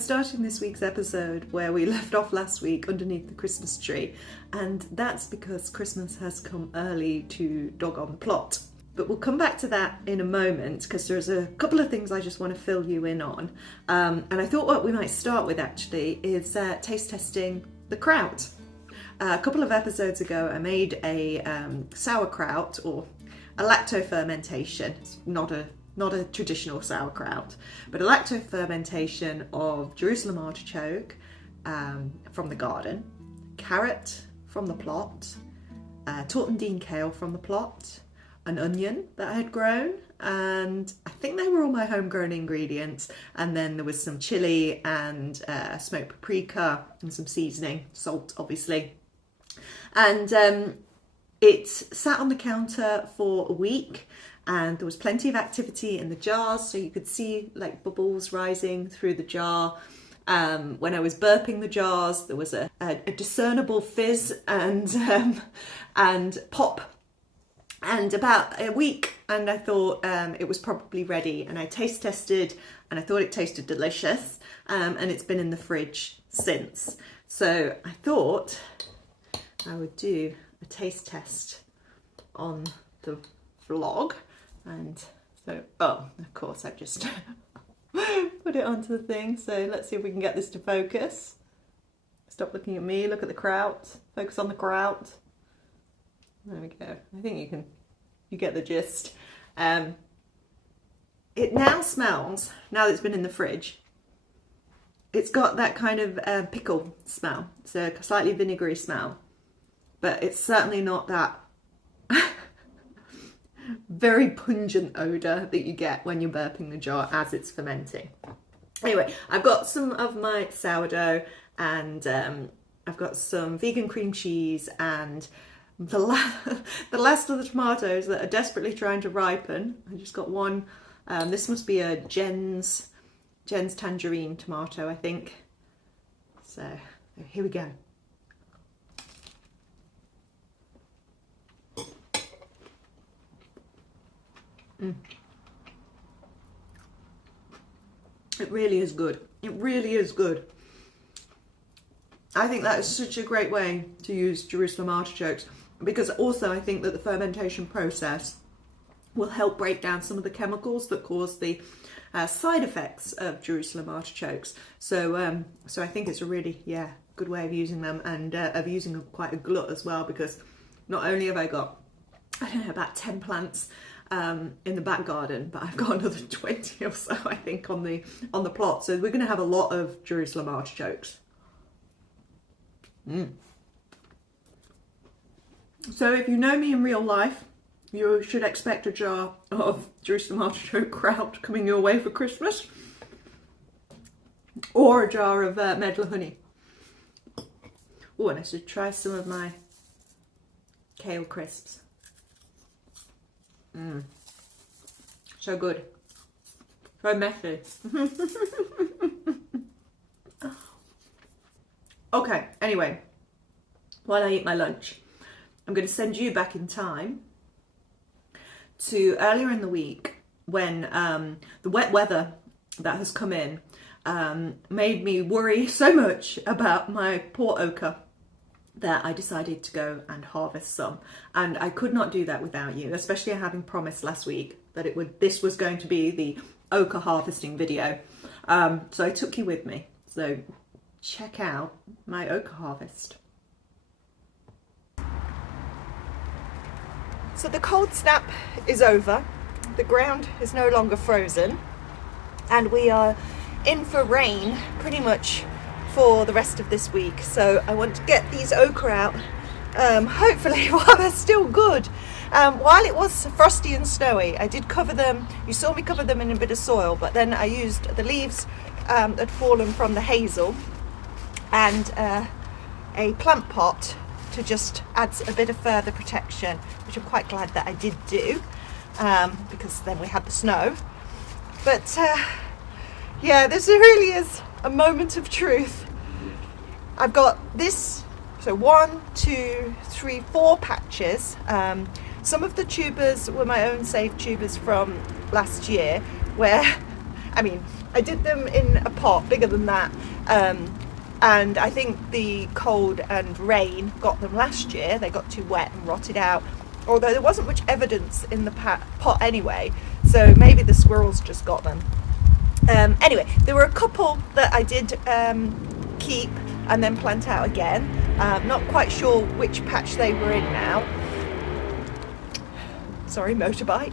starting this week's episode where we left off last week underneath the Christmas tree, and that's because Christmas has come early to dog on the plot. But we'll come back to that in a moment because there's a couple of things I just want to fill you in on. And I thought what we might start with actually is taste testing the kraut. A couple of episodes ago I made a sauerkraut, or a lacto fermentation. It's not a traditional sauerkraut, but a lacto fermentation of Jerusalem artichoke from the garden, carrot from the plot, Tortendine kale from the plot, an onion that I had grown, and I think they were all my homegrown ingredients, and then there was some chili and smoked paprika and some seasoning, salt obviously, and it sat on the counter for a week. And there was plenty of activity in the jars, so you could see like bubbles rising through the jar. When I was burping the jars, there was a discernible fizz and pop. And about a week, and I thought it was probably ready. And I taste tested, and I thought it tasted delicious. And it's been in the fridge since. So I thought I would do a taste test on the vlog. And so, oh, of course, I've just put it onto the thing. So let's see if we can get this to focus. Stop looking at me, look at the kraut, focus on the kraut. There we go. I think you get the gist. It now smells, now that it's been in the fridge, it's got that kind of pickle smell. It's a slightly vinegary smell, but it's certainly not that very pungent odour that you get when you're burping the jar as it's fermenting. Anyway, I've got some of my sourdough, and I've got some vegan cream cheese, and the last of the tomatoes that are desperately trying to ripen. I just got one. This must be a Jen's tangerine tomato, I think. So here we go. It really is good. It really is good. I think that is such a great way to use Jerusalem artichokes, because also I think that the fermentation process will help break down some of the chemicals that cause the side effects of Jerusalem artichokes. So so I think it's a really good way of using them, and of using quite a glut as well, because not only have I got, I don't know, about 10 plants in the back garden, but I've got another 20 or so I think on the plot, so we're going to have a lot of Jerusalem artichokes. So if you know me in real life, you should expect a jar of Jerusalem artichoke kraut coming your way for Christmas, or a jar of medlar honey. Oh, and I should try some of my kale crisps. So good. So messy. Okay, anyway, while I eat my lunch, I'm going to send you back in time to earlier in the week when the wet weather that has come in made me worry so much about my poor ochre that I decided to go and harvest some. And I could not do that without you, especially having promised last week that this was going to be the ochre harvesting video. So I took you with me. So check out my ochre harvest. So the cold snap is over. The ground is no longer frozen, and we are in for rain pretty much for the rest of this week. So I want to get these ochre out, hopefully while they're still good. While it was frosty and snowy, I did cover them. You saw me cover them in a bit of soil, but then I used the leaves that had fallen from the hazel and a plant pot to just add a bit of further protection, which I'm quite glad that I did do, because then we had the snow. But yeah, this really is a moment of truth. I've got this, so 1, 2, 3, 4 patches. Some of the tubers were my own saved tubers from last year, where I mean, I did them in a pot bigger than that, and I think the cold and rain got them last year. They got too wet and rotted out, although there wasn't much evidence in the pot anyway, so maybe the squirrels just got them. Anyway, there were a couple that I did keep and then plant out again. Not quite sure which patch they were in now. Sorry, motorbike.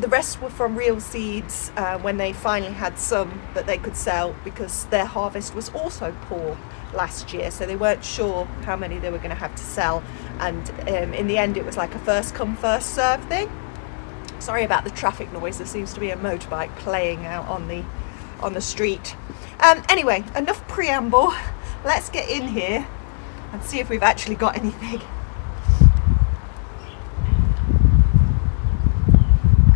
The rest were from real seeds when they finally had some that they could sell, because their harvest was also poor last year, so they weren't sure how many they were going to have to sell, and in the end it was like a first come first serve thing. Sorry about the traffic noise, there seems to be a motorbike playing out on the street. Anyway, enough preamble, let's get in here and see if we've actually got anything.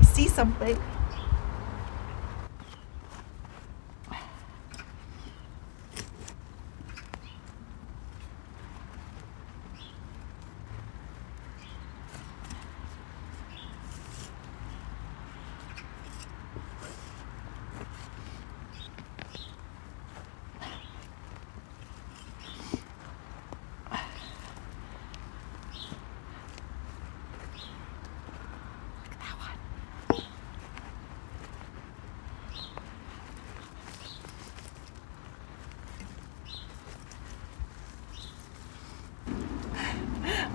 I see something.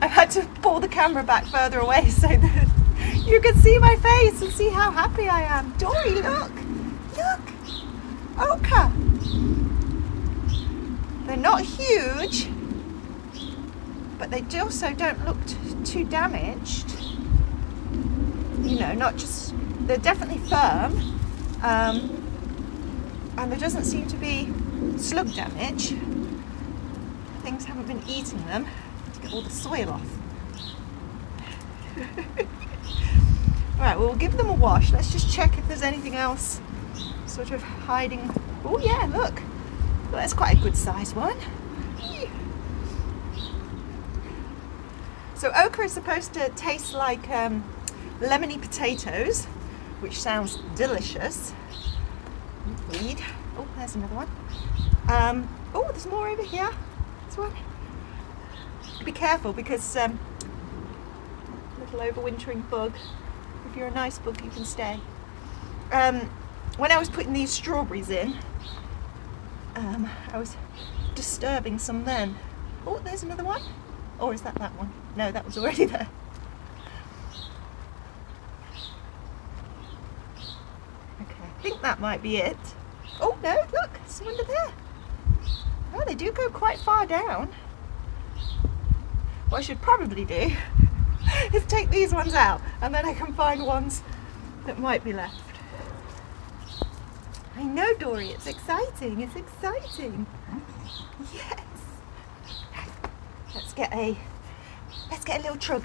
I've had to pull the camera back further away so that you can see my face and see how happy I am. Dory, look! Look! Ochre! They're not huge, but they also don't look too damaged. You know, not just... They're definitely firm, and there doesn't seem to be slug damage. Things haven't been eating them. Get all the soil off. Right, well, we'll give them a wash. Let's just check if there's anything else sort of hiding. Oh yeah, look. Well, that's quite a good sized one. So ochre is supposed to taste like lemony potatoes, which sounds delicious. Indeed. Oh, there's another one. Oh, there's more over here. This one. Be careful, because little overwintering bug. If you're a nice bug, you can stay. When I was putting these strawberries in, I was disturbing some then. Oh, there's another one. Or is that one? No, that was already there. Okay, I think that might be it. Oh no, look, it's under there. Oh, they do go quite far down. What I should probably do is take these ones out, and then I can find ones that might be left. I know, Dory, it's exciting, it's exciting. Yes. Let's get a little trug.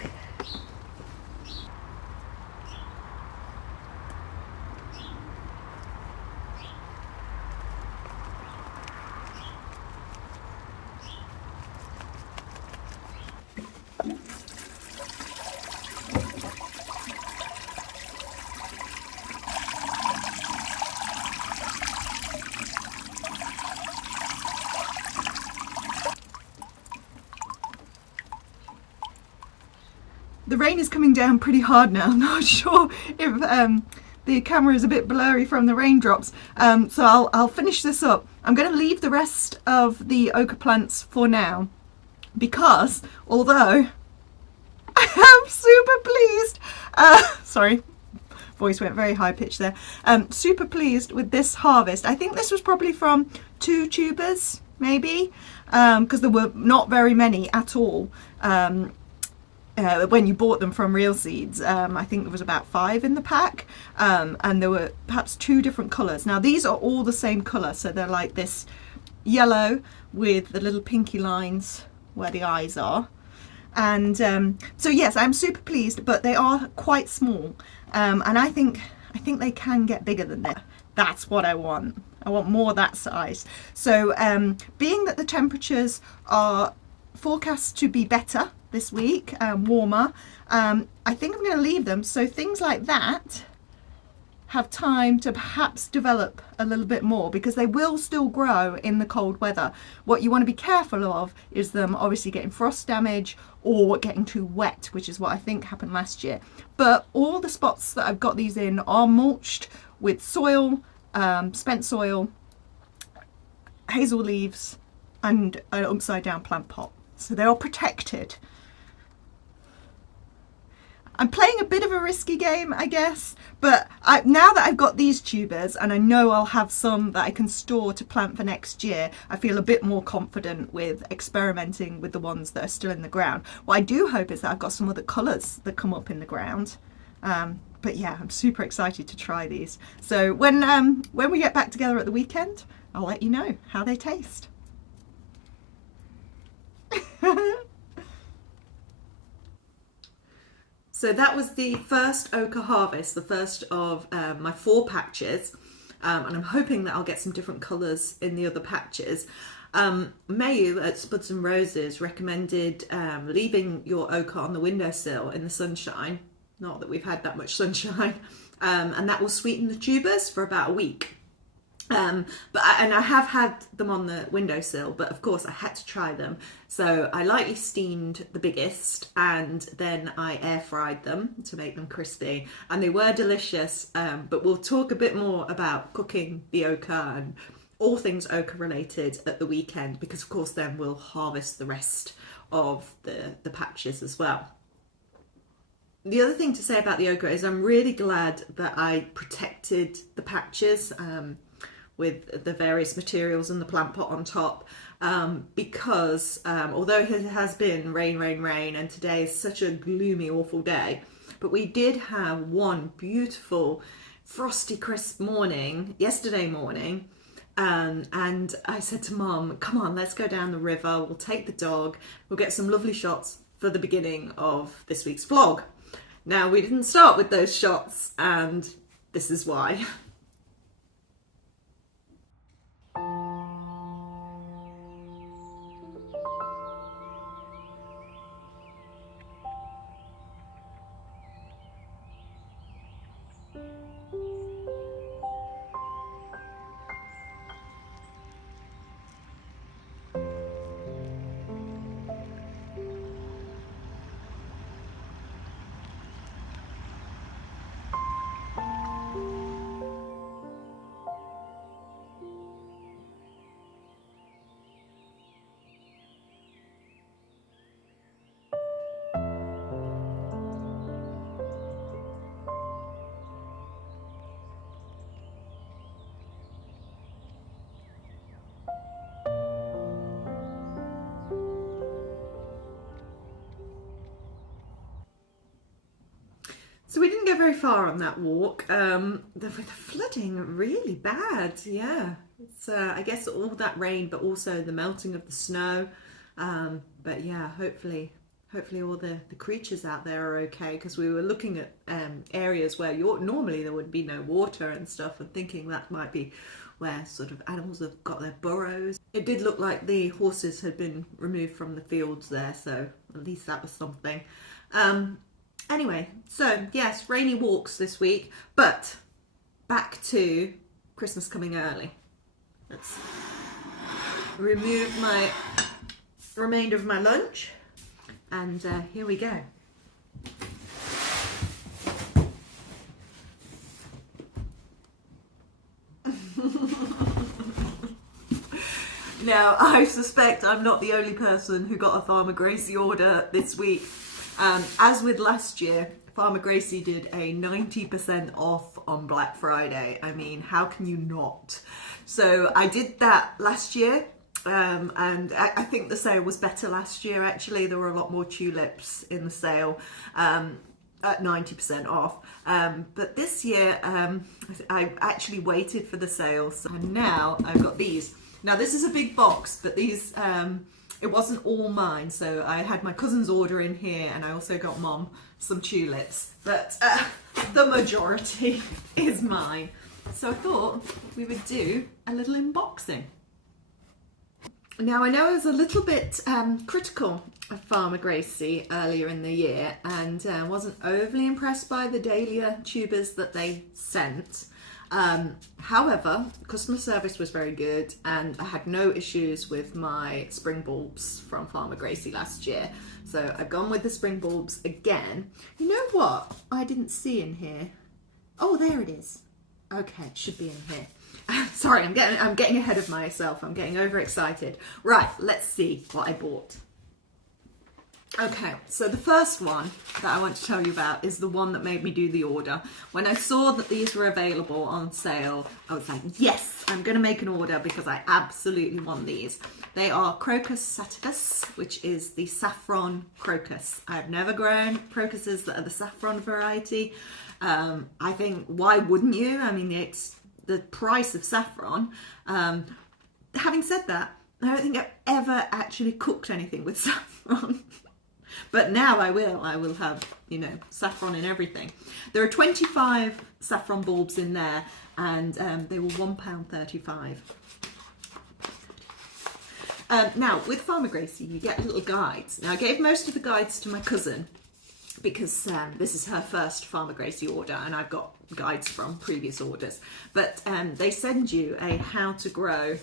The rain is coming down pretty hard now. I'm not sure if the camera is a bit blurry from the raindrops, so I'll finish this up. I'm going to leave the rest of the ochre plants for now, because although I am super pleased, sorry, voice went very high pitched there, super pleased with this harvest. I think this was probably from 2 tubers maybe, because there were not very many at all. When you bought them from Real Seeds, I think there was about 5 in the pack, and there were perhaps 2 different colours. Now these are all the same colour, so they're like this yellow with the little pinky lines where the eyes are, and so yes, I'm super pleased, but they are quite small, and I think they can get bigger than that. That's what I want. I want more that size. So being that the temperatures are forecast to be better this week, warmer, I think I'm going to leave them so things like that have time to perhaps develop a little bit more, because they will still grow in the cold weather. What you want to be careful of is them obviously getting frost damage or getting too wet, which is what I think happened last year. But all the spots that I've got these in are mulched with soil, spent soil, hazel leaves and an upside down plant pot. So they are protected. I'm playing a bit of a risky game, I guess, but now that I've got these tubers and I know I'll have some that I can store to plant for next year, I feel a bit more confident with experimenting with the ones that are still in the ground. What I do hope is that I've got some other colours that come up in the ground. But yeah, I'm super excited to try these. So when we get back together at the weekend, I'll let you know how they taste. So that was the first ochre harvest, the first of my 4 patches, and I'm hoping that I'll get some different colours in the other patches. Mayu at Spuds and Roses recommended leaving your ochre on the windowsill in the sunshine, not that we've had that much sunshine, and that will sweeten the tubers for about a week. I have had them on the windowsill, but of course I had to try them. So I lightly steamed the biggest and then I air fried them to make them crispy, and they were delicious. But we'll talk a bit more about cooking the ochre and all things ochre related at the weekend, because of course then we'll harvest the rest of the patches as well. The other thing to say about the ochre is I'm really glad that I protected the patches with the various materials and the plant pot on top, because although it has been rain, and today is such a gloomy, awful day, but we did have one beautiful frosty, crisp morning yesterday morning, and I said to Mum, come on, let's go down the river, we'll take the dog, we'll get some lovely shots for the beginning of this week's vlog. Now, we didn't start with those shots, and this is why. So we didn't get very far on that walk. The flooding really bad, yeah. It's I guess all that rain, but also the melting of the snow. But yeah, hopefully all the creatures out there are okay, because we were looking at areas where normally there would be no water and stuff, and thinking that might be where sort of animals have got their burrows. It did look like the horses had been removed from the fields there, so at least that was something. Anyway, so yes, rainy walks this week, but back to Christmas coming early. Let's remove my remainder of my lunch, and here we go. Now, I suspect I'm not the only person who got a Farmer Gracy order this week. As with last year, Farmer Gracy did a 90% off on Black Friday. I mean, how can you not? So I did that last year, and I think the sale was better last year, actually. There were a lot more tulips in the sale at 90% off. But this year, I actually waited for the sale, so now I've got these. Now, this is a big box, but these... it wasn't all mine, so I had my cousin's order in here, and I also got Mom some tulips, but the majority is mine. So I thought we would do a little unboxing. Now I know I was a little bit critical of Farmer Gracy earlier in the year and wasn't overly impressed by the dahlia tubers that they sent. However, customer service was very good and I had no issues with my spring bulbs from Farmer Gracy last year. So I've gone with the spring bulbs again. You know what I didn't see in here? Oh, there it is. Okay, it should be in here. Sorry, I'm getting ahead of myself. I'm getting overexcited. Right, let's see what I bought. Okay, so the first one that I want to tell you about is the one that made me do the order. When I saw that these were available on sale, I was like, yes, I'm going to make an order because I absolutely want these. They are Crocus sativus, which is the saffron crocus. I've never grown crocuses that are the saffron variety. I think, why wouldn't you? I mean, it's the price of saffron. Having said that, I don't think I've ever actually cooked anything with saffron. But now I will have, you know, saffron in everything. There are 25 saffron bulbs in there and they were £1.35. Now, with Farmer Gracy, you get little guides. Now, I gave most of the guides to my cousin because this is her first Farmer Gracy order and I've got guides from previous orders. But they send you a how to grow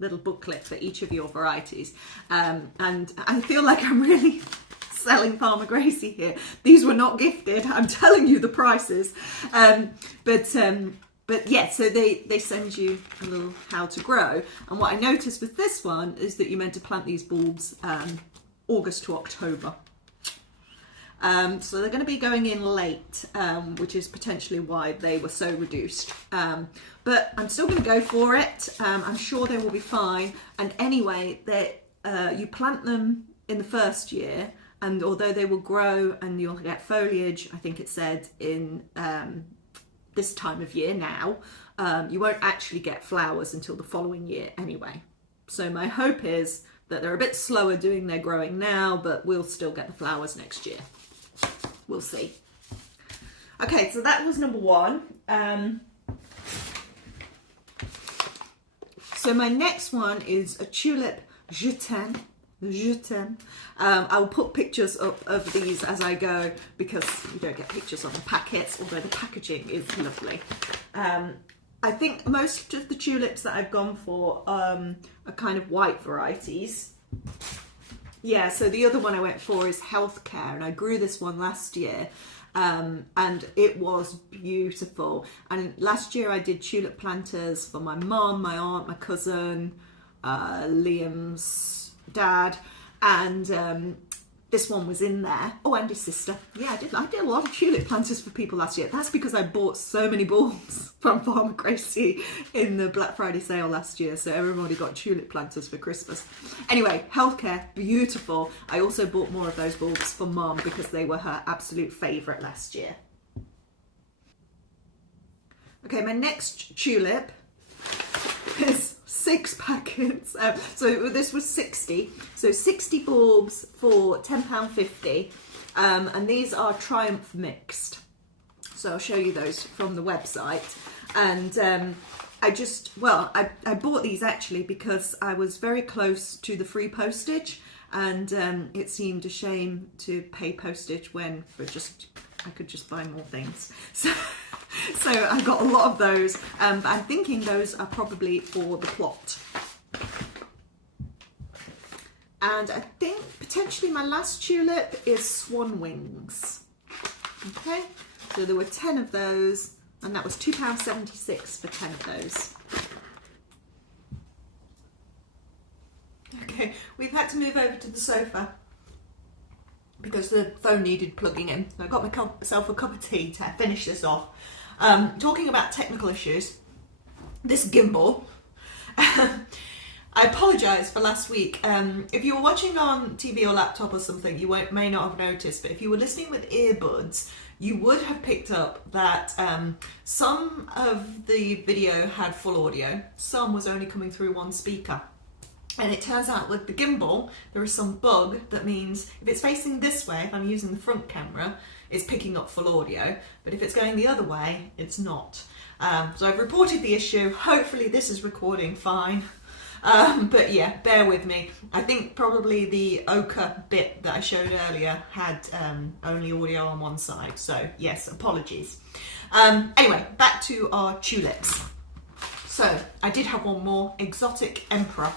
little booklet for each of your varieties. And I feel like I'm really selling Farmer Gracy here. These were not gifted. I'm telling you the prices. But yeah, so they send you a little how to grow. And what I noticed with this one is that you're meant to plant these bulbs August to October. So they're going to be going in late, which is potentially why they were so reduced. But I'm still going to go for it. I'm sure they will be fine. And anyway, you plant them in the first year, and although they will grow and you'll get foliage, I think it said in this time of year now, you won't actually get flowers until the following year anyway. So my hope is that they're a bit slower doing their growing now, but we'll still get the flowers next year. We'll see. Okay, so that was number one. So my next one is a tulip je t'aime. Je t'aime. I will put pictures up of these as I go because you don't get pictures on the packets, although the packaging is lovely. I think most of the tulips that I've gone for are kind of white varieties. Yeah, so the other one I went for is Healthcare, and I grew this one last year, and it was beautiful. And last year I did tulip planters for my mum, my aunt, my cousin, Liam's dad, and this one was in there. Oh, and his sister. Yeah, I did a lot of tulip planters for people last year. That's because I bought so many bulbs from Farmer Gracy in the Black Friday sale last year, so everybody got tulip planters for Christmas. Anyway, Healthcare, beautiful. I also bought more of those bulbs for Mum because they were her absolute favourite last year. Okay, my next tulip is 6 packets. So this was 60. So 60 bulbs for £10.50. And these are Triumph mixed. So I'll show you those from the website. And I bought these actually because I was very close to the free postage, and it seemed a shame to pay postage when I could just buy more things. So I got a lot of those, but I'm thinking those are probably for the plot. And I think potentially my last tulip is Swan Wings. Okay, so there were 10 of those, and that was £2.76 for 10 of those. Okay, we've had to move over to the sofa because the phone needed plugging in. I got myself a cup of tea to finish this off. Talking about technical issues, this gimbal, I apologise for last week. If you were watching on TV or laptop or something, you may not have noticed, but if you were listening with earbuds, you would have picked up that some of the video had full audio, some was only coming through one speaker. And it turns out with the gimbal, there is some bug that means if it's facing this way, if I'm using the front camera, it's picking up full audio, but if it's going the other way, it's not. So I've reported the issue. Hopefully this is recording fine. But yeah, bear with me. I think probably the ochre bit that I showed earlier had only audio on one side, so yes, apologies. Anyway, back to our tulips. So I did have one more, Exotic Emperor.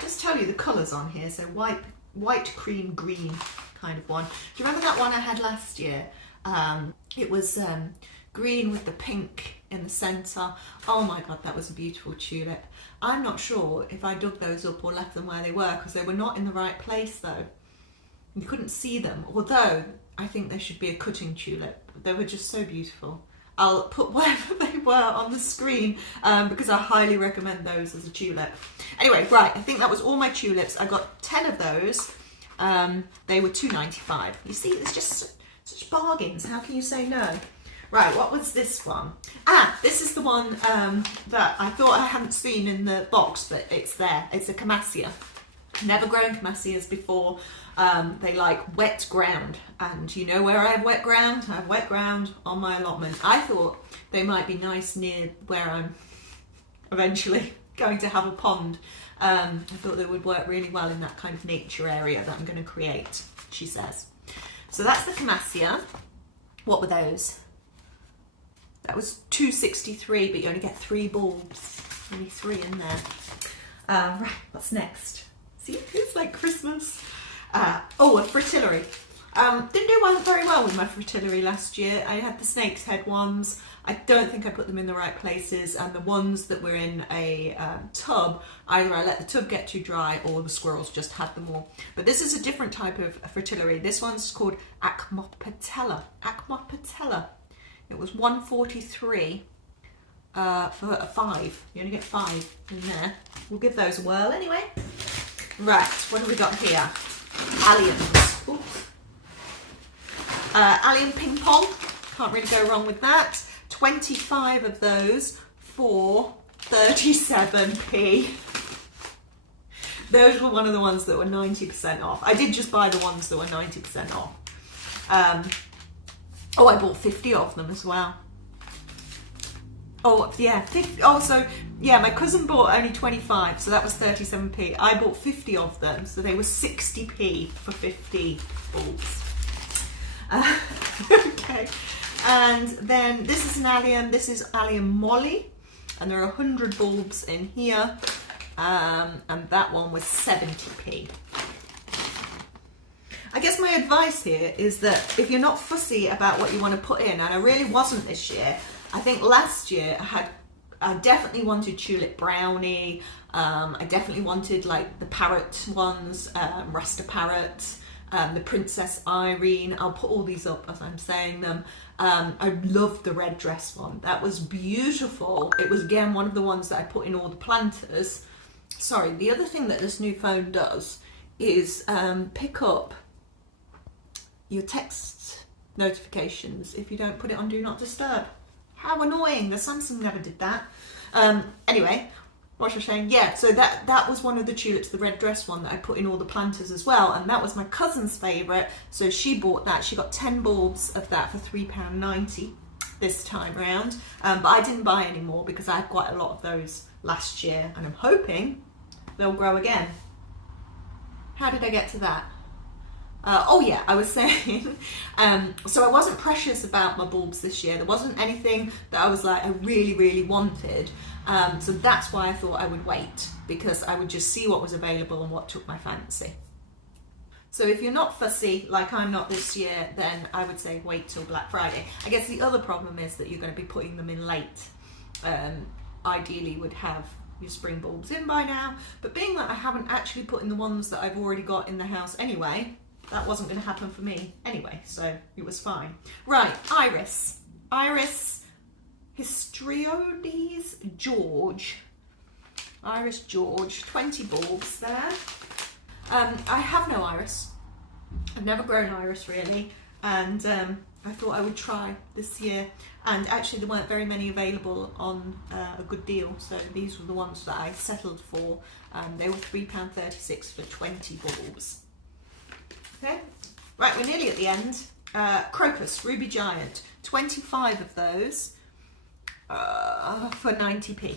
Just tell you the colours on here, so white, cream, green kind of one. Do you remember that one I had last year? It was green with the pink in the centre. Oh my god, that was a beautiful tulip. I'm not sure if I dug those up or left them where they were, because they were not in the right place though. You couldn't see them, although I think there should be a cutting tulip. They were just so beautiful. I'll put wherever they were on the screen because I highly recommend those as a tulip. Anyway, right, I think that was all my tulips. I got 10 of those. They were $2.95. You see, it's just such bargains. How can you say no? Right, what was this one? Ah, this is the one that I thought I hadn't seen in the box, but it's there. It's a Camassia. Never grown Camassias before. They like wet ground, and you know where I have wet ground? I have wet ground on my allotment. I thought they might be nice near where I'm eventually going to have a pond. I thought they would work really well in that kind of nature area that I'm going to create, she says. So that's the Camassia. What were those? That was $2.63, but you only get 3 bulbs. Only 3 in there. Right, what's next? See, it feels like Christmas. Oh, a fritillary. Didn't do very well with my fritillary last year. I had the snake's head ones. I don't think I put them in the right places, and the ones that were in a tub, either I let the tub get too dry or the squirrels just had them all. But this is a different type of fritillary. This one's called Ep64. Ep64. It was $1.43 for a 5. You only get 5 in there. We'll give those a whirl anyway. Right, what have we got here? Alliums. Oops. Allium ping pong. Can't really go wrong with that. 25 of those for 37p. Those were one of the ones that were 90% off. I did just buy the ones that were 90% off. Oh, I bought 50 of them as well. Oh, yeah, 50. Oh, so, yeah, my cousin bought only 25, so that was 37p. I bought 50 of them, so they were 60p for 50 bulbs. Okay, and then this is an allium. This is allium molly, and there are 100 bulbs in here, and that one was 70p. I guess my advice here is that if you're not fussy about what you want to put in, and I really wasn't this year. I think last year I definitely wanted tulip brownie. I definitely wanted like the parrot ones, Rasta parrot, the Princess Irene. I'll put all these up as I'm saying them. I loved the red dress one. That was beautiful. It was again one of the ones that I put in all the planters. Sorry, the other thing that this new phone does is pick up your text notifications if you don't put it on Do Not Disturb. How annoying, the Samsung never did that. Anyway, what was I saying? Yeah, so that was one of the tulips, the red dress one that I put in all the planters as well, and that was my cousin's favourite, so she bought that. She got 10 bulbs of that for £3.90 this time round, but I didn't buy any more because I had quite a lot of those last year, and I'm hoping they'll grow again. How did I get to that? Oh yeah, I was saying, so I wasn't precious about my bulbs this year. There wasn't anything that I was like, I really, really wanted. So that's why I thought I would wait, because I would just see what was available and what took my fancy. So if you're not fussy, like I'm not this year, then I would say wait till Black Friday. I guess the other problem is that you're going to be putting them in late. Ideally would have your spring bulbs in by now, but being that I haven't actually put in the ones that I've already got in the house anyway, that wasn't going to happen for me anyway, so it was fine. Right, Iris. Iris Histriodes George. Iris George, 20 bulbs there. I have no iris. I've never grown iris really, and I thought I would try this year. And actually there weren't very many available on a good deal, so these were the ones that I settled for. They were £3.36 for 20 bulbs. Okay, right, we're nearly at the end. Crocus, Ruby Giant, 25 of those for 90p.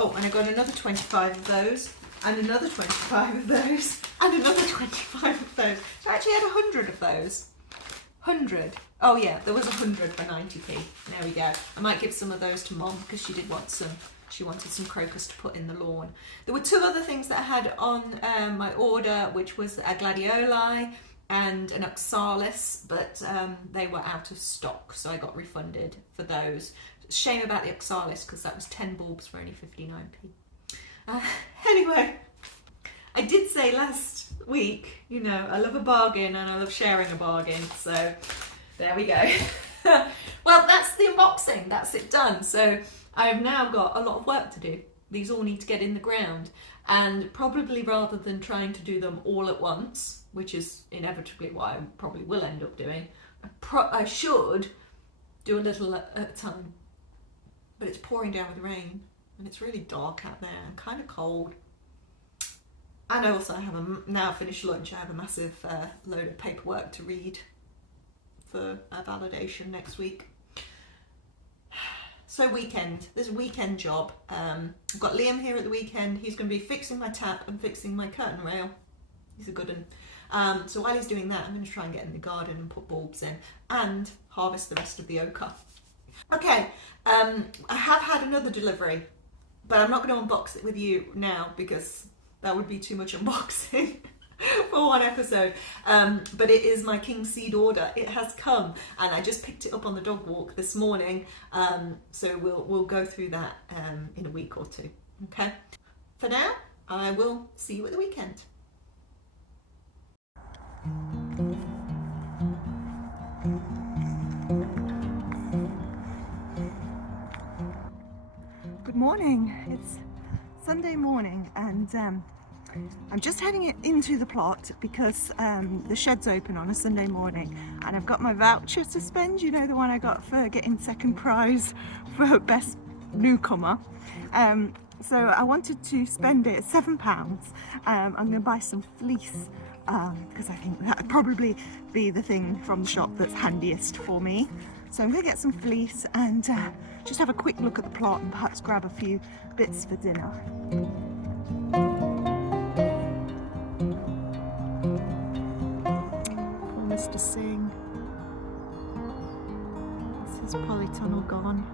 Oh, and I got another 25 of those, and another 25 of those, and another 25 of those. So I actually had 100 of those. 100. Oh yeah, there was 100 for 90p. There we go. I might give some of those to Mom because she did want some. She wanted some crocus to put in the lawn. There were 2 other things that I had on my order, which was a gladioli and an oxalis, but they were out of stock, so I got refunded for those. Shame about the oxalis because that was 10 bulbs for only 59p. Anyway, I did say last week, you know, I love a bargain and I love sharing a bargain, so there we go. Well, that's the unboxing, that's it done. So I've now got a lot of work to do. These all need to get in the ground, and probably rather than trying to do them all at once, which is inevitably what I probably will end up doing, I should do a little at a time. But it's pouring down with rain and it's really dark out there and kind of cold. And I also have now finished lunch, I have a massive load of paperwork to read for a validation next week. So weekend, there's a weekend job. I've got Liam here at the weekend. He's going to be fixing my tap and fixing my curtain rail. He's a good one. So while he's doing that, I'm going to try and get in the garden and put bulbs in and harvest the rest of the ochre. Okay, I have had another delivery, but I'm not going to unbox it with you now because that would be too much unboxing for one episode. But it is my king seed order. It has come, and I just picked it up on the dog walk this morning. So we'll go through that in a week or 2. Okay. For now, I will see you at the weekend. Good morning. It's Sunday morning, and I'm just heading into the plot because the shed's open on a Sunday morning, and I've got my voucher to spend, you know, the one I got for getting second prize for best newcomer. So I wanted to spend it, £7. I'm going to buy some fleece because I think that would probably be the thing from the shop that's handiest for me. So I'm going to get some fleece and just have a quick look at the plot and perhaps grab a few bits for dinner. Poor Mr. Singh. This is polytunnel gone.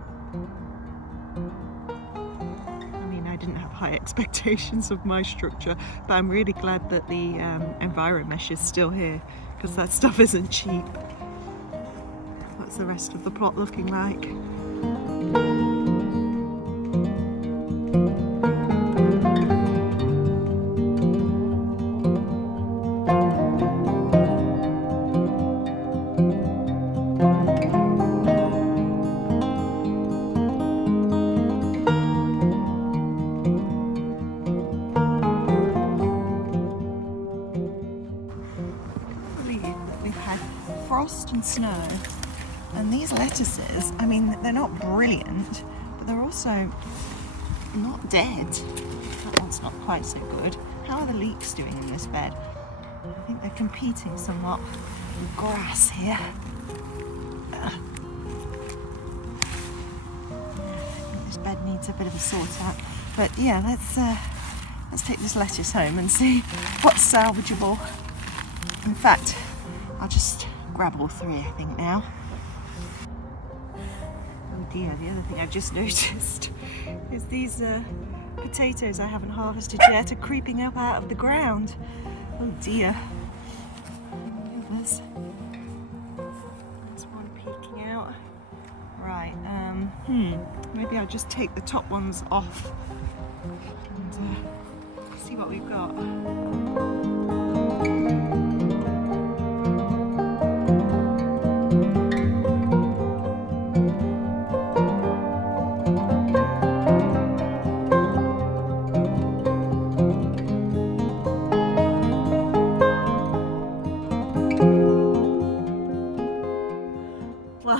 I mean, I didn't have high expectations of my structure, but I'm really glad that the EnviroMesh is still here because that stuff isn't cheap. What's the rest of the plot looking like? We've had frost and snow. And these lettuces, I mean, they're not brilliant, but they're also not dead. That one's not quite so good. How are the leeks doing in this bed? I think they're competing somewhat with grass here. I think this bed needs a bit of a sort out. But yeah, let's take this lettuce home and see what's salvageable. In fact, I'll just grab all 3, I think, now. Oh dear, the other thing I've just noticed is these potatoes I haven't harvested yet are creeping up out of the ground. Oh dear. There's one peeking out. Right, maybe I'll just take the top ones off and see what we've got.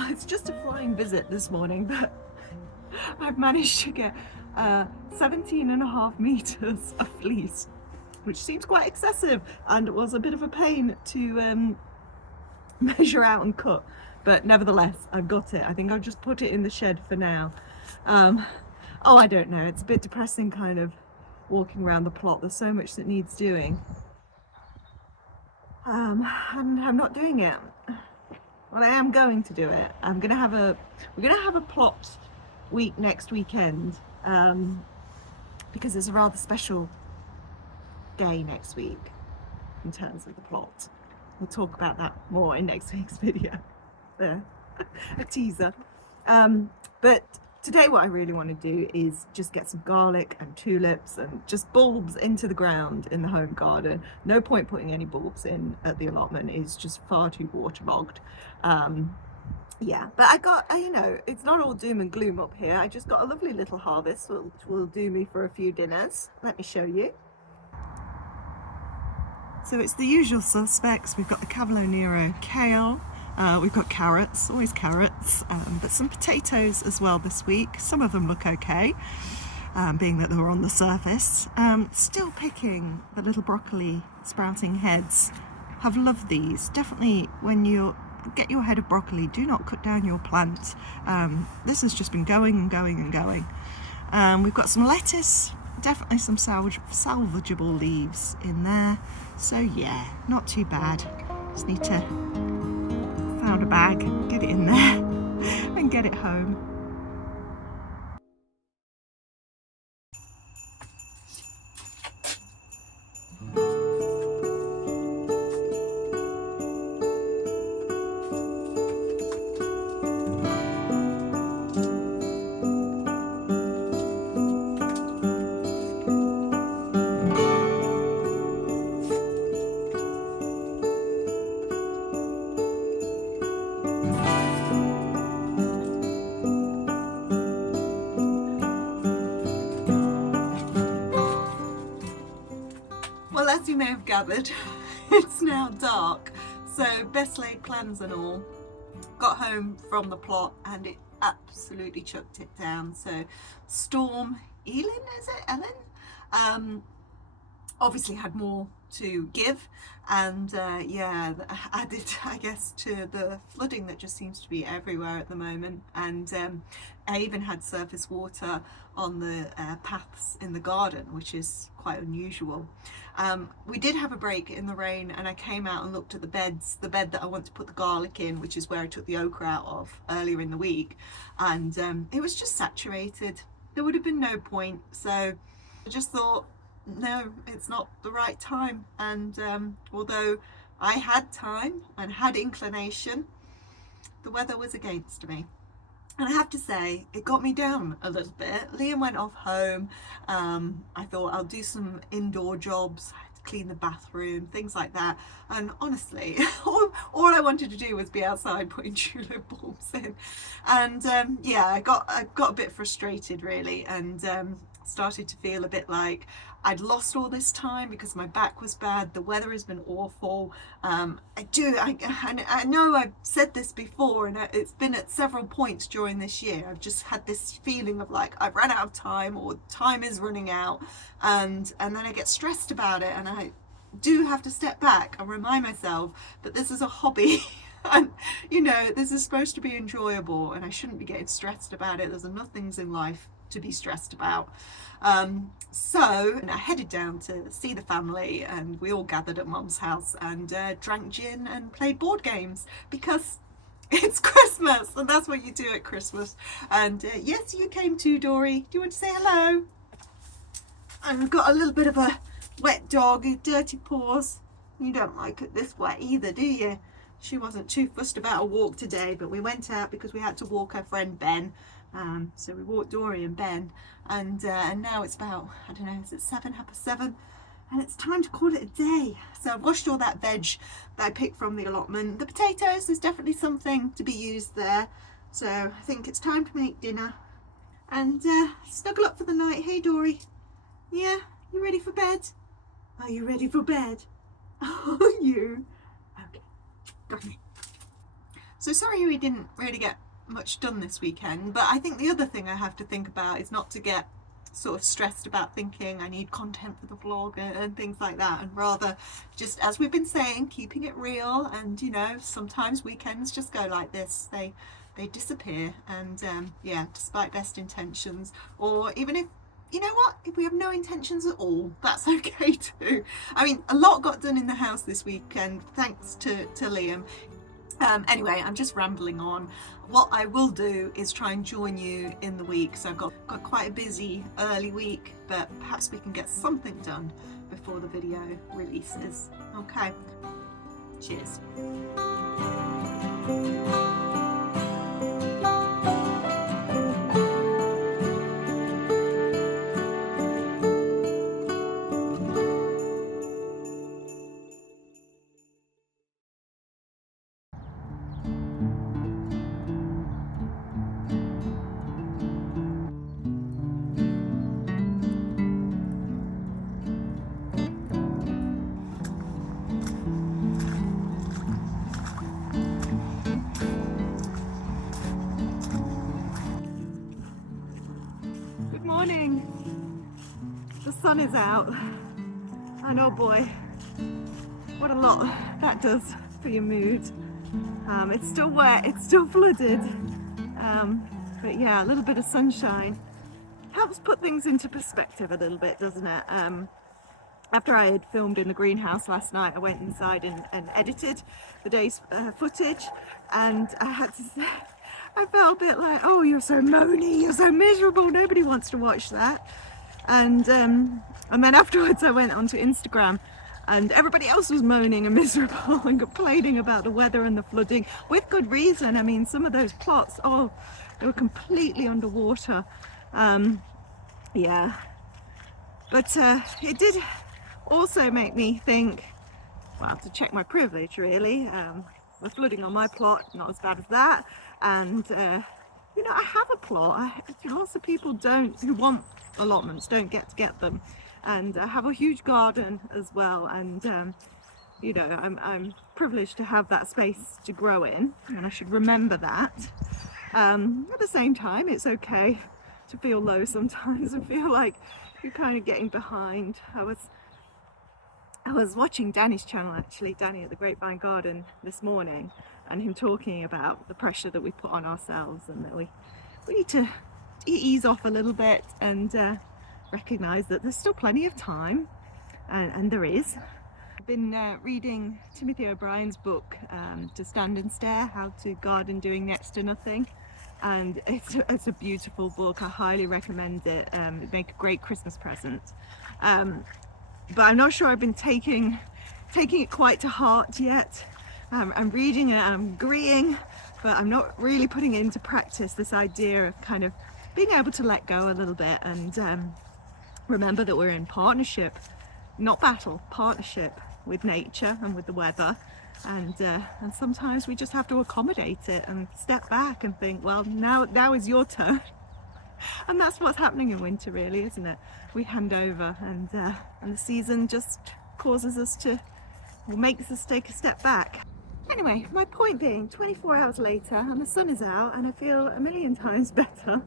It's just a flying visit this morning, but I've managed to get 17.5 meters of fleece, which seems quite excessive, and it was a bit of a pain to measure out and cut, but nevertheless I've got it. I think I'll just put it in the shed for now. Oh, I don't know, it's a bit depressing kind of walking around the plot. There's so much that needs doing. And I'm not doing it. Well, I am going to do it. We're gonna have a plot week next weekend, because there's a rather special day next week in terms of the plot. We'll talk about that more in next week's video. There, a teaser. But today what I really want to do is just get some garlic and tulips and just bulbs into the ground in the home garden. No point putting any bulbs in at the allotment, it's just far too waterlogged. Yeah, but I got, you know, it's not all doom and gloom up here. I just got a lovely little harvest which will do me for a few dinners. Let me show you. So it's the usual suspects. We've got the Cavolo Nero kale, we've got carrots, always carrots, but some potatoes as well this week. Some of them look okay, being that they were on the surface. Still picking the little broccoli sprouting heads. Have loved these. Definitely when you get your head of broccoli, do not cut down your plant. This has just been going and going and going. We've got some lettuce, definitely some salvageable leaves in there. So yeah, not too bad. Just need to find a bag, get it in there and get it home. Well, as you may have gathered, it's now dark, so best laid plans and all. Got home from the plot and it absolutely chucked it down. So Storm Elin, is it? Elin? Obviously had more to give, and yeah, added, I guess, to the flooding that just seems to be everywhere at the moment. And I even had surface water on the paths in the garden, which is quite unusual. We did have a break in the rain, and I came out and looked at the beds, the bed that I want to put the garlic in, which is where I took the okra out of earlier in the week, and it was just saturated. There would have been no point, so I just thought, no, it's not the right time. And although I had time and had inclination, the weather was against me. And I have to say, it got me down a little bit. Liam went off home. I thought I'll do some indoor jobs, I had to clean the bathroom, things like that. And honestly, all I wanted to do was be outside putting tulip bulbs in. And yeah, I got a bit frustrated really, and started to feel a bit like I'd lost all this time because my back was bad. The weather has been awful. I know I've said this before, and it's been at several points during this year. I've just had this feeling of like I've run out of time, or time is running out, and then I get stressed about it, and I do have to step back and remind myself that this is a hobby. And you know, this is supposed to be enjoyable, and I shouldn't be getting stressed about it. There's enough things in life to be stressed about. So I headed down to see the family, and we all gathered at Mum's house and drank gin and played board games, because it's Christmas and that's what you do at Christmas. And yes, you came too, Dory. Do you want to say hello? And we've got a little bit of a wet dog, dirty paws. You don't like it this wet either, do you? She wasn't too fussed about a walk today, but we went out because we had to walk her friend Ben. So we walked Dory and Ben, and now it's about, I don't know, is it 7:30? And it's time to call it a day. So I've washed all that veg that I picked from the allotment. The potatoes, there's definitely something to be used there. So I think it's time to make dinner and snuggle up for the night. Hey Dory, yeah, you ready for bed? Are you ready for bed? Are you? Okay, got me. So sorry we didn't really get much done this weekend, but I think the other thing I have to think about is not to get sort of stressed about thinking I need content for the vlog and things like that, and rather just, as we've been saying, keeping it real. And you know, sometimes weekends just go like this, they they disappear. And yeah, despite best intentions, or even if, you know what, if we have no intentions at all, that's okay too. I mean, a lot got done in the house this weekend, thanks to Liam. Anyway, I'm just rambling on. What I will do is try and join you in the week. So I've got quite a busy early week, but perhaps we can get something done before the video releases. Okay, cheers. The sun is out, and oh boy, what a lot that does for your mood. It's still wet, it's still flooded, but yeah, a little bit of sunshine helps put things into perspective a little bit, doesn't it? After I had filmed in the greenhouse last night, I went inside and edited the day's footage, and I had to say, I felt a bit like, oh, you're so moany, you're so miserable, nobody wants to watch that. And then afterwards I went onto Instagram, and everybody else was moaning and miserable and complaining about the weather and the flooding, with good reason. I mean, some of those plots, oh, they were completely underwater. Yeah, but it did also make me think, well, to check my privilege really. The flooding on my plot, not as bad as that, and you know, I have a plot. Lots of people who want allotments don't get them, and I have a huge garden as well, and you know, I'm privileged to have that space to grow in, and I should remember that. At the same time, it's okay to feel low sometimes and feel like you're kind of getting behind. I was watching Danny's channel, actually, Danny at the Grapevine Garden this morning, and him talking about the pressure that we put on ourselves, and that we need to ease off a little bit and recognise that there's still plenty of time, and there is. I've been reading Timothy O'Brien's book, To Stand and Stare, How to Garden Doing Next to Nothing, and it's a beautiful book. I highly recommend it. It'd make a great Christmas present. But I'm not sure I've been taking it quite to heart yet. I'm reading it and I'm agreeing, but I'm not really putting it into practice, this idea of kind of being able to let go a little bit and remember that we're in partnership, not battle, partnership with nature and with the weather, and sometimes we just have to accommodate it and step back and think, well, now is your turn. And that's what's happening in winter, really, isn't it? We hand over, and the season just causes us to, or makes us take a step back. Anyway, my point being, 24 hours later, and the sun is out, and I feel a million times better.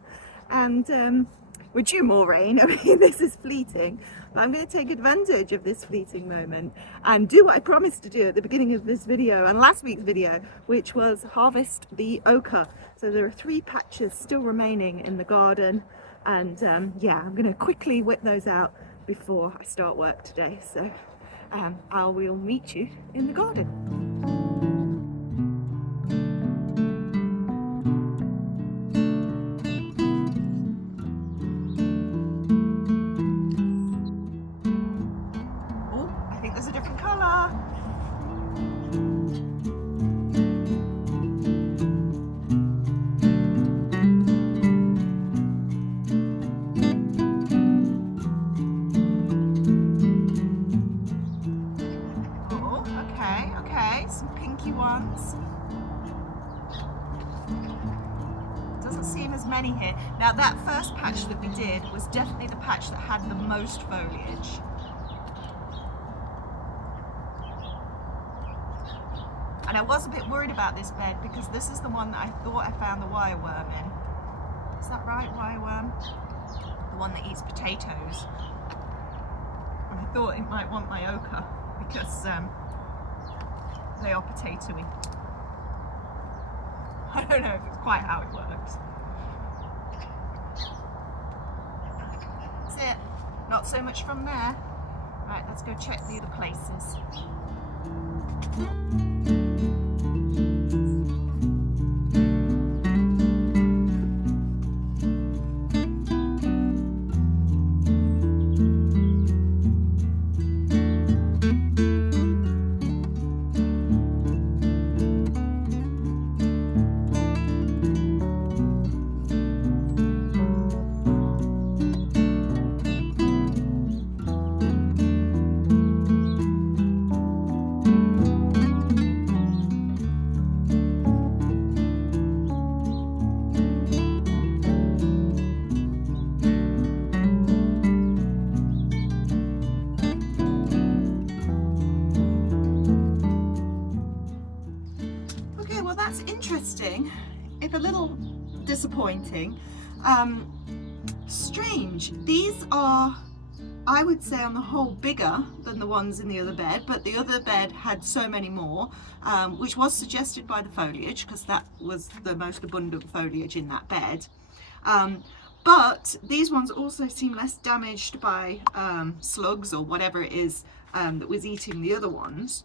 And we're due more rain. I mean, this is fleeting, but I'm going to take advantage of this fleeting moment and do what I promised to do at the beginning of this video and last week's video, which was harvest the ochre. So there are 3 patches still remaining in the garden, and yeah, I'm going to quickly whip those out before I start work today. So I will meet you in the garden. Some pinky ones. Doesn't seem as many here. Now that first patch that we did was definitely the patch that had the most foliage. And I was a bit worried about this bed because this is the one that I thought I found the wireworm in. Is that right, wireworm? The one that eats potatoes. And I thought it might want my ochre because they are potatoey. I don't know if it's quite how it works. That's it. Not so much from there. Right, let's go check the other places. That's interesting, if a little disappointing. Strange. These are, I would say, on the whole bigger than the ones in the other bed, but the other bed had so many more, which was suggested by the foliage, because that was the most abundant foliage in that bed. But these ones also seem less damaged by slugs or whatever it is that was eating the other ones.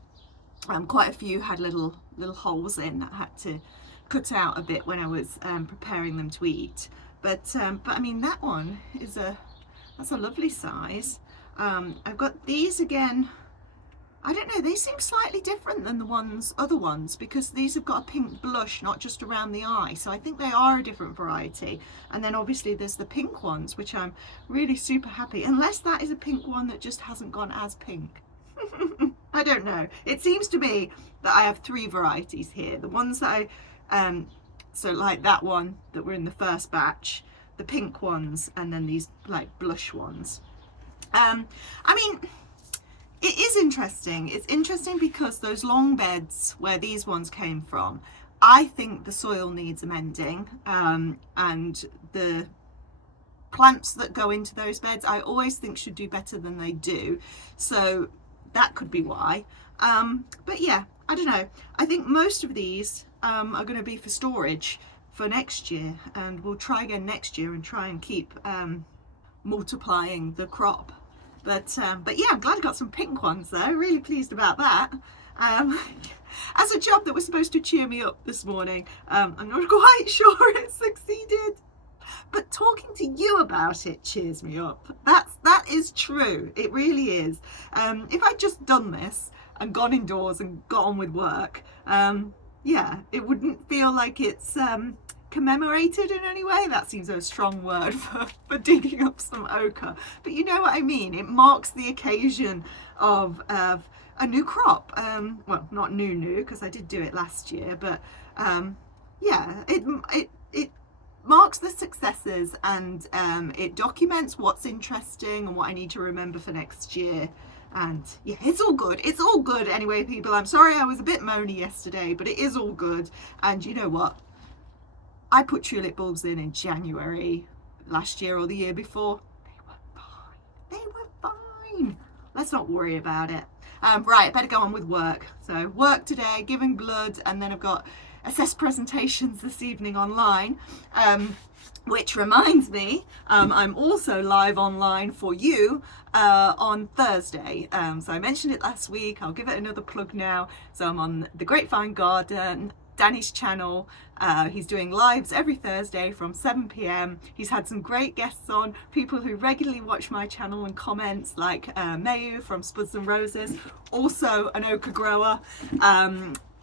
Quite a few had little holes in that I had to cut out a bit when I was preparing them to eat. But I mean, that one is that's a lovely size. I've got these again. I don't know, they seem slightly different than the other ones, because these have got a pink blush, not just around the eye. So I think they are a different variety. And then obviously there's the pink ones, which I'm really super happy, unless that is a pink one that just hasn't gone as pink. I don't know. It seems to me that I have 3 varieties here. The ones that so like that one that were in the first batch, the pink ones, and then these like blush ones. I mean, it is interesting. It's interesting because those long beds where these ones came from, I think the soil needs amending, and the plants that go into those beds I always think should do better than they do. So that could be why. But yeah, I don't know. I think most of these are going to be for storage for next year, and we'll try again next year and try and keep multiplying the crop. But yeah, I'm glad I got some pink ones though. Really pleased about that. As a job that was supposed to cheer me up this morning, I'm not quite sure it succeeded. But talking to you about it cheers me up. That is true. It really is. If I'd just done this and gone indoors and got on with work, yeah, it wouldn't feel like it's commemorated in any way. That seems a strong word for digging up some ochre. But you know what I mean. It marks the occasion of a new crop. Well, not new, because I did do it last year. But yeah, it marks the successes, and it documents what's interesting and what I need to remember for next year. And yeah, it's all good. It's all good anyway, people. I'm sorry I was a bit moany yesterday, but it is all good. And you know what? I put tulip bulbs in January last year or the year before. They were fine. They were fine. Let's not worry about it. Right, I better go on with work. So work today, giving blood, and then I've got assessed presentations this evening online, which reminds me, I'm also live online for you on Thursday. So I mentioned it last week. I'll give it another plug now. So I'm on the Grapevine Garden, Danny's channel. He's doing lives every Thursday from 7 p.m. He's had some great guests on, people who regularly watch my channel and comments, like Mayu from Spuds and Roses, also an ochre grower,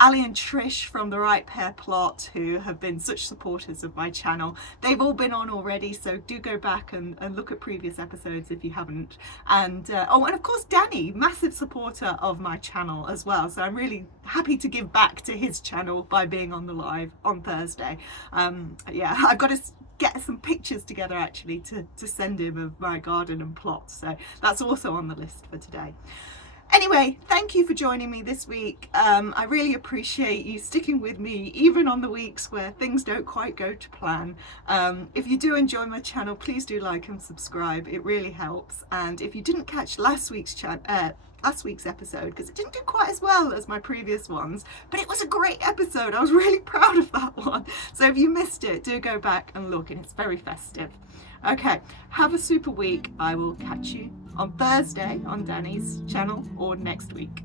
Ali and Trish from the Right Pair Plot, who have been such supporters of my channel. They've all been on already, so do go back and look at previous episodes if you haven't. And oh, and of course Danny, massive supporter of my channel as well, so I'm really happy to give back to his channel by being on the live on Thursday. Yeah, I've got to get some pictures together actually to send him of my garden and plot, so that's also on the list for today. Anyway, thank you for joining me this week. I really appreciate you sticking with me even on the weeks where things don't quite go to plan. If you do enjoy my channel, please do like and subscribe. It really helps. And if you didn't catch last week's episode, because it didn't do quite as well as my previous ones, but it was a great episode. I was really proud of that one. So if you missed it, do go back and look, and it's very festive. Okay, have a super week. I will catch you on Thursday on Danny's channel or next week.